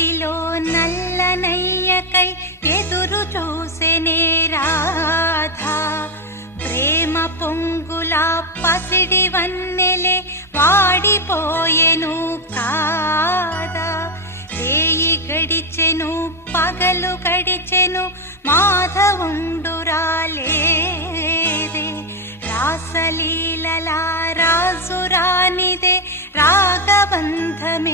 మదిలో నల్లనయ్యకై ఎదురు చూసెనే రాధా. ప్రేమ పొంగుల పసిడి వన్నెలే వాడిపోయెను కాదా. రేయి గడిచెను పగలు గడిచెను మాధవుండు రాలేదే. రాసలీలలా రాజు రానిదే రాగబంధమే